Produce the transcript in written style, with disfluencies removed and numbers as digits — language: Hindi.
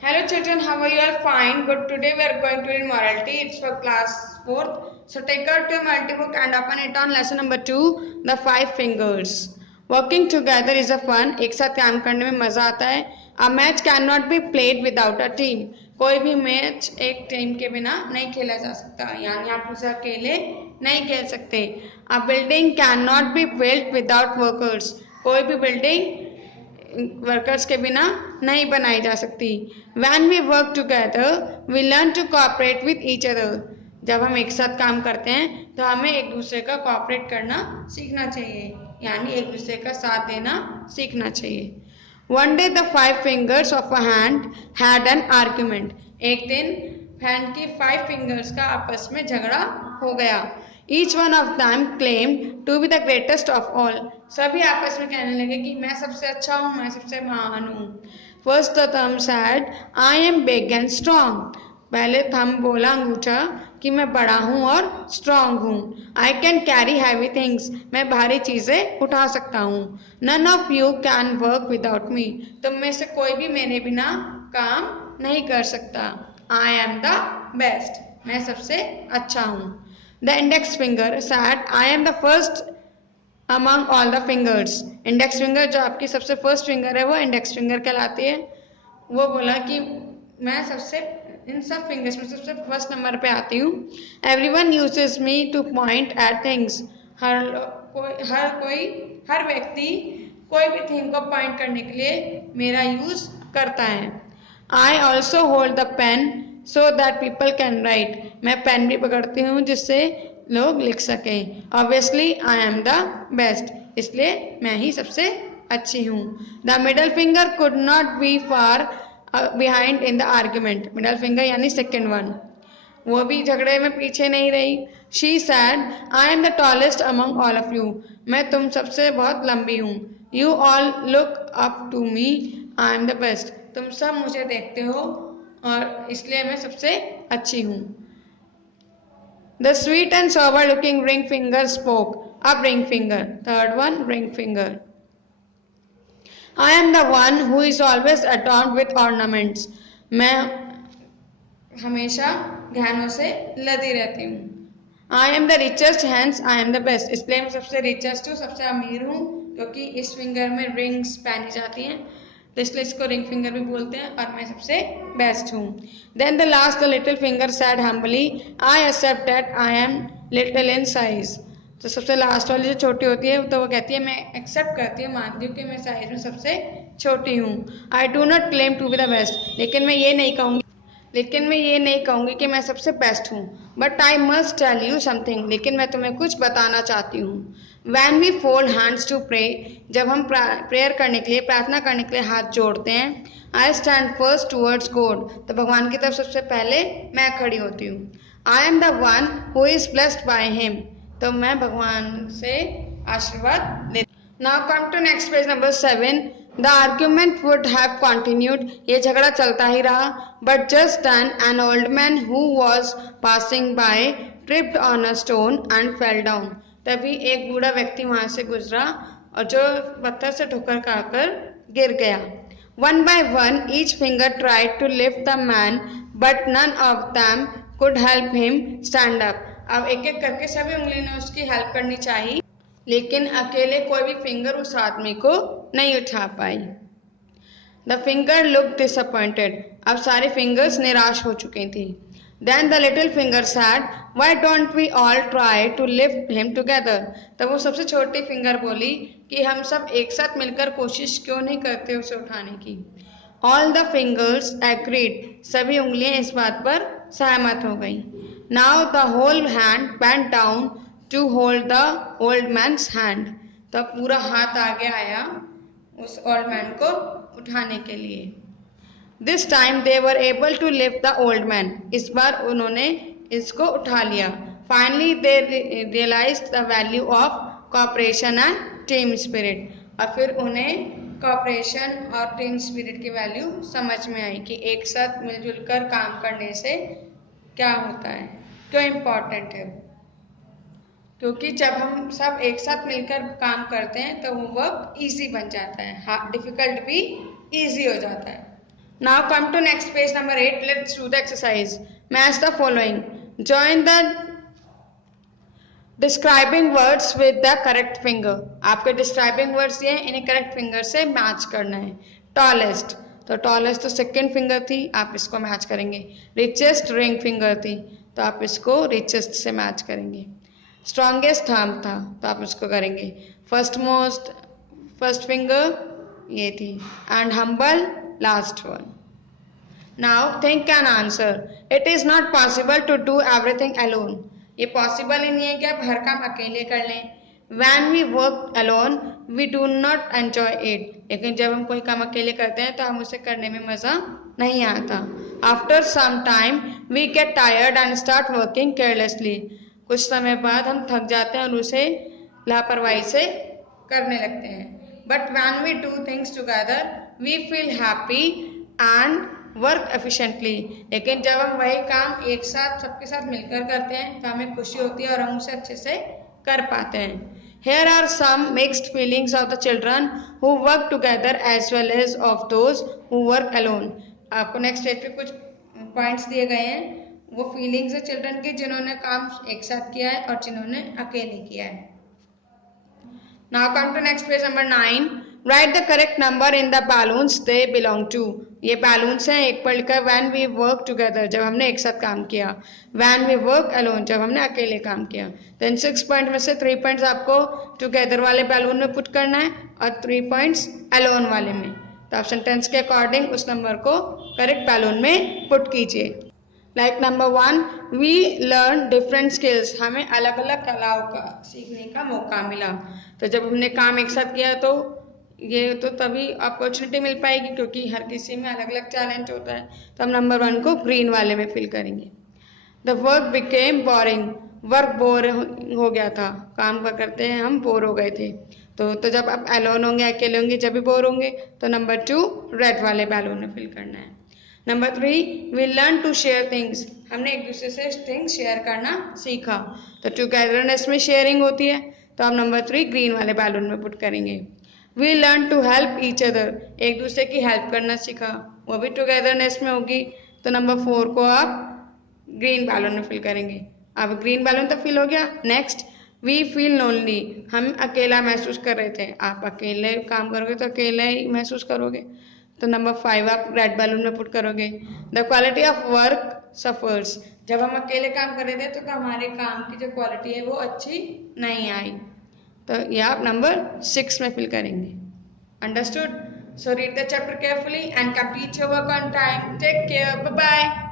Hello children, how are you all? Fine. Good. Today we are going to read morality. It's for class 4th. So take out your multi book and open it on lesson number 2, the 5 fingers. Working together is a fun. एक साथ काम करने में मजा आता है. A match cannot be played without a team. कोई भी मैच एक टीम के बिना नहीं खेला जा सकता, यानी आप उसे अकेले नहीं खेल सकते. A building cannot be built without workers. कोई भी बिल्डिंग वर्कर्स के बिना नहीं बनाई जा सकती. When we work together we learn to cooperate with each other. जब हम एक साथ काम करते हैं तो हमें एक दूसरे का कोऑपरेट करना सीखना चाहिए, यानी एक दूसरे का साथ देना सीखना चाहिए. One day the 5 fingers of a hand had an argument. एक दिन हैंड की 5 फिंगर्स का आपस में झगड़ा हो गया. Each one of them claimed to be the greatest of all. सभी आपस में कहने लगे कि मैं सबसे अच्छा हूँ, मैं सबसे महान हूँ. First the thumb said, I am big and strong. पहले थंब बोला, अंगूठा, कि मैं बड़ा हूँ और स्ट्रॉन्ग हूँ. I can carry heavy things. मैं भारी चीजें उठा सकता हूँ. None of you can work without me. तुम में से कोई भी मेरे बिना काम नहीं कर सकता. I am the best. मैं सबसे अच्छा हूँ. The index finger said, I am the first among all the fingers. Index finger जो आपकी सबसे first finger है वो index finger कहलाती है. वो बोला कि मैं सबसे इन सब fingers में सबसे first नंबर पे आती हूँ. Everyone uses me to point at things. हर व्यक्ति कोई भी thing को point करने के लिए मेरा use करता है. I also hold the pen so that people can write. मैं पेन भी पकड़ती हूँ जिससे लोग लिख सकें. Obviously I am the best. इसलिए मैं ही सबसे अच्छी हूँ. The middle finger could not be far behind in the argument. Middle finger यानी second one. वो भी झगड़े में पीछे नहीं रही. She said, I am the tallest among all of you. मैं तुम सबसे बहुत लंबी हूँ. You all look up to me. I am the best. तुम सब मुझे देखते हो और इसलिए मैं सबसे अच्छी हूँ. The sweet and sober looking ring finger spoke. Up ring finger. Third one, ring finger. I am the one who is always adorned with ornaments. मैं हमेशा गहनों से लदी रहती हूँ. I am the richest, hence I am the best. इसलिए मैं सबसे richest हूँ, सबसे अमीर हूँ, क्योंकि इस फिंगर में रिंग्स पहनी जाती हैं, तो इसलिए इसको रिंग फिंगर भी बोलते हैं और मैं सबसे बेस्ट हूँ. Then the last the little finger said humbly, I accept that I am little in size. तो सबसे लास्ट वाली जो छोटी होती है तो वो कहती है मैं एक्सेप्ट करती हूँ, मानती हूँ कि मैं साइज में सबसे छोटी हूँ. I do not claim to be the best. लेकिन मैं ये नहीं कहूँगी कि मैं सबसे बेस्ट हूँ. But I must tell you something. लेकिन मैं तुम्हें कुछ बताना चाहती हूँ. When we fold hands to pray, जब हम प्रेयर करने के लिए, प्रार्थना करने के लिए हाथ जोड़ते हैं, I stand first towards God. तो भगवान की तरफ सबसे पहले मैं खड़ी होती हूँ. I am the one who is blessed by Him. तो मैं भगवान से आशीर्वाद लेती हूँ. Now come to next page number 7. The argument would have continued. ये झगड़ा चलता ही रहा. But just then an old man who was passing by tripped on a stone and fell down. तभी एक बूढ़ा व्यक्ति वहां से गुजरा और जो पत्थर से ठोकर खाकर गिर गया. One by one each finger tried to lift the man, but none of them could help him stand up. अब एक एक करके सभी उंगली ने उसकी हेल्प करनी चाहिए, लेकिन अकेले कोई भी फिंगर उस आदमी को नहीं उठा पाई. The finger looked disappointed. अब सारे फिंगर्स निराश हो चुकी थी. Then the little finger said, why don't we all try to lift him together? तब वो सबसे छोटी फिंगर बोली कि हम सब एक साथ मिलकर कोशिश क्यों नहीं करते उसे उठाने की. All the fingers agreed. सभी उंगलियां इस बात पर सहमत हो गईं. Now the whole hand bent down to hold the old man's hand. तब पूरा हाथ आगे आया उस old man को उठाने के लिए. This time they were able to lift the old man. इस बार उन्होंने इसको उठा लिया. Finally they realized the value of cooperation and team spirit. और फिर उन्हें cooperation और team spirit की वैल्यू समझ में आई कि एक साथ मिलजुल कर काम करने से क्या होता है, क्यों इम्पोर्टेंट है. क्योंकि जब हम सब एक साथ मिलकर काम करते हैं तो वो वर्क इजी बन जाता है, डिफिकल्ट भी इजी हो जाता है. Now come to next page number 8. Let's do the exercise. Match the following. Join the describing words with the correct finger. आपके डिस्क्राइबिंग वर्ड्स ये इन्हें करेक्ट फिंगर से मैच करना है. टॉलेस्ट, तो टॉलेस्ट तो सेकेंड फिंगर थी, आप इसको मैच करेंगे. रिचेस्ट रिंग फिंगर थी, तो आप इसको रिचेस्ट से मैच करेंगे. स्ट्रॉन्गेस्ट थंब था, तो आप इसको करेंगे. फर्स्ट फिंगर ये थी. And humble last one. Now think an answer. It is not possible to do everything alone. ये पॉसिबल ही नहीं है कि आप हर काम अकेले कर लें. When we work alone we do not enjoy it. लेकिन जब हम कोई काम अकेले करते हैं तो हम उसे करने में मज़ा नहीं आता. After some time we get tired and start working carelessly. कुछ समय बाद हम थक जाते हैं और उसे लापरवाही से करने लगते हैं. But when we do things together we feel happy and work efficiently. लेकिन जब हम वही काम एक साथ सबके साथ मिलकर करते हैं तो हमें खुशी होती है और हम उसे अच्छे से कर पाते हैं. Here are some mixed feelings of the children who work together as well as of those who work alone. आपको नेक्स्ट पेज पे कुछ पॉइंट्स दिए गए हैं. वो फीलिंग्स है चिल्ड्रन के जिन्होंने काम एक साथ किया है और जिन्होंने अकेले किया है. Now come to next page number 9. Write the correct number in the balloons they belong to. ये बैलून्स हैं. एक पर लिखा है when we work together, जब हमने एक साथ काम किया. when we work alone, जब हमने अकेले काम किया. then 6 पॉइंट में से 3 पॉइंट्स आपको टुगेदर वाले बैलून में पुट करना है और 3 पॉइंट्स अलोन वाले में. तो आप सेंटेंस के अकॉर्डिंग उस नंबर को करेक्ट बैलून में पुट कीजिए. Like number 1, we learn different skills. हमें अलग अलग कलाओं का सीखने का मौका मिला. तो जब हमने काम एक साथ किया तो ये तो तभी अपॉर्चुनिटी मिल पाएगी क्योंकि हर किसी में अलग अलग टैलेंट होता है. तो हम नंबर 1 को ग्रीन वाले में फिल करेंगे. The work became boring. Work bore हो गया था. काम करते हैं हम बोर हो गए थे. तो जब आप अलोन होंगे, अकेले होंगे, जब भी बोर होंगे तो नंबर 2 रेड वाले बैलून में फिल करना है. Number 3, we learn to share things. हमने एक दूसरे से थिंग्स शेयर करना सीखा. तो टुगेदरनेस में शेयरिंग होती है, तो हम नंबर 3 ग्रीन वाले बैलून में पुट करेंगे. We learn to help each other. एक दूसरे की हेल्प करना सीखा, वो भी टुगेदरनेस में होगी. तो नंबर 4 को आप ग्रीन बैलून में फिल करेंगे. अब ग्रीन बैलून तो फिल हो गया. Next, we feel lonely. हम अकेला महसूस कर रहे थे. आप अकेले काम करोगे तो अकेले ही महसूस करोगे. तो नंबर 5 आप रेड बैलून में पुट करोगे. The quality of work suffers. जब हम अकेले काम कर रहे थे तो हमारे काम की जो क्वालिटी है वो अच्छी नहीं आई. तो ये आप नंबर 6 में फिल करेंगे. Understood? So read the chapter carefully and complete your work on time. Take care. Bye bye.